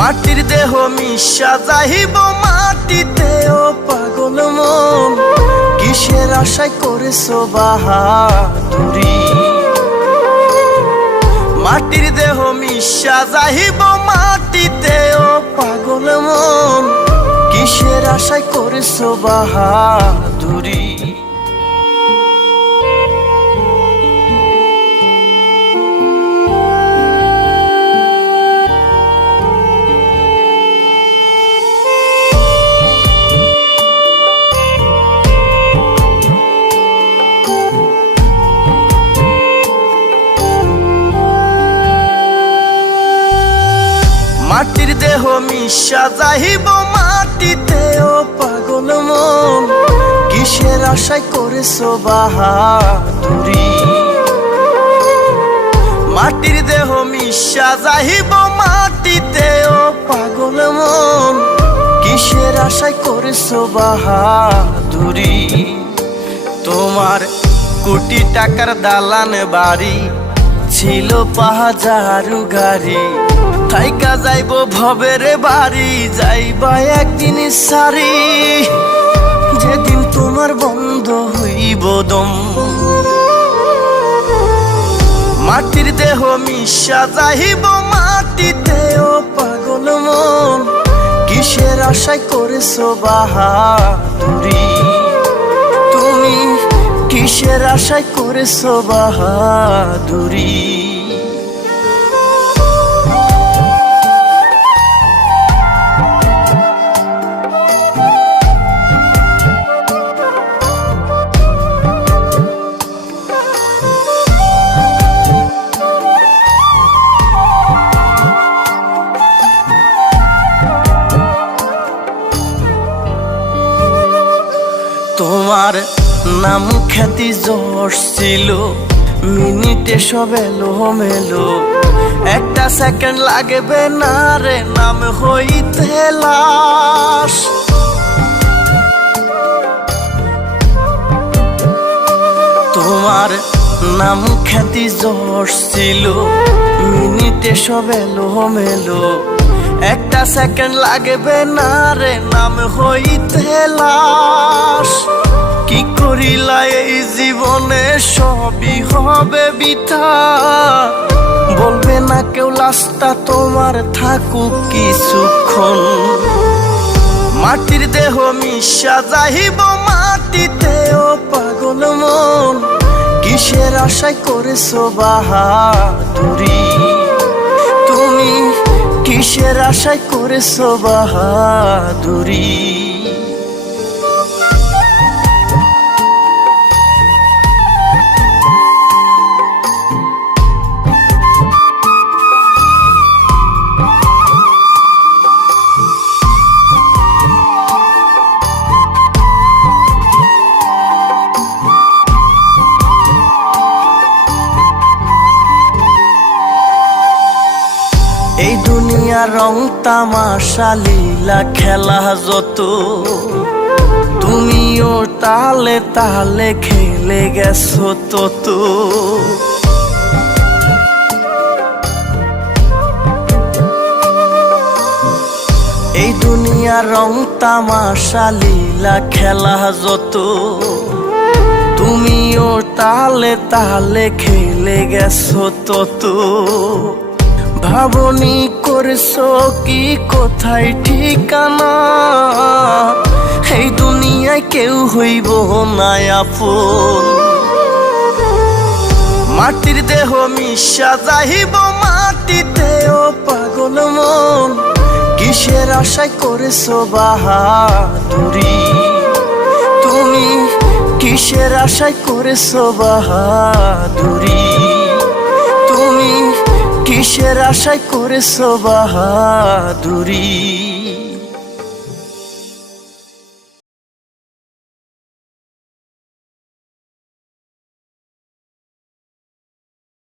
মাটির দেহ মিশা যাইব মাটিতে ও পাগল মন, কিসের আশায় করেছো বাহাদুরি। মাটির দেহ মিশা যাইব মাটিতে ও পাগল মন, কিসের আশায় করেছো বাহাদুরি। মাটির দেহ মিশা যাইব মাটিতে ও পাগল মন, কিসের আশায় করেছো বাহাদুরি। মাটির দেহ মিশা যাইব মাটিতে ও পাগল মন, কিসের আশায় করেছো বাহাদুরি। তোমার কোটি টাকার দালান বাড়ি ছিল পাহাজারু গাড়ি, থাইকা যাইব ভবের বাড়ি যাইবা একদিন সারি, যেদিন তোমার বন্ধ হইব দম। মাটির দেহ মিশা যাইব মাটিতে ও পাগল মন, কিসের আশায় করেছো বাহাদুরি। তুমি কিসের আশায় করেছো বাহাদুরি। তোমার নাম খ্যাতি যশ ছিল, মিনিটে সব এলো মেলো, একটা সেকেন্ড লাগবে না রে নাম হইতে লাশ। তোমার নাম খ্যাতি যশ ছিল, মিনিটে সব এলো মেলো, একটা সেকেন্ড লাগবে না রে নাম হইতে লাশ। কি করিলা এই জীবনে সবই হবে বৃথা, বলবে না কেউ লাশটা তোমার থাকুক কিছুক্ষণ। মাটির দেহ মিশা যাইব মাটিতে ও পাগল মন, কিসের আশায় করেছো বাহাদুরি। তুমি কিসের আশায় করেছো বাহাদুরি। এই দুনিয়া রং তামাশা লীলা খেলা যত, তুমিও তালে তালে খেলে গেছো তত। এই দুনিয়া রং তামাশা লীলা খেলা যত, তুমিও তালে তালে খেলে গেছো তত। ভাবনি করছো কি কোথায় ঠিকানা, এই দুনিয়ায় কেউ হইব না আপন। মাটির দেহ মিশা যাইব মাটিতে ও পাগল মন, কিসের আশায় করেছো বাহাদুরি। তুমি কিসের আশায় করেছো বাহাদুরি। তুমি কিসের আশায় করেছো বাহাদুরি।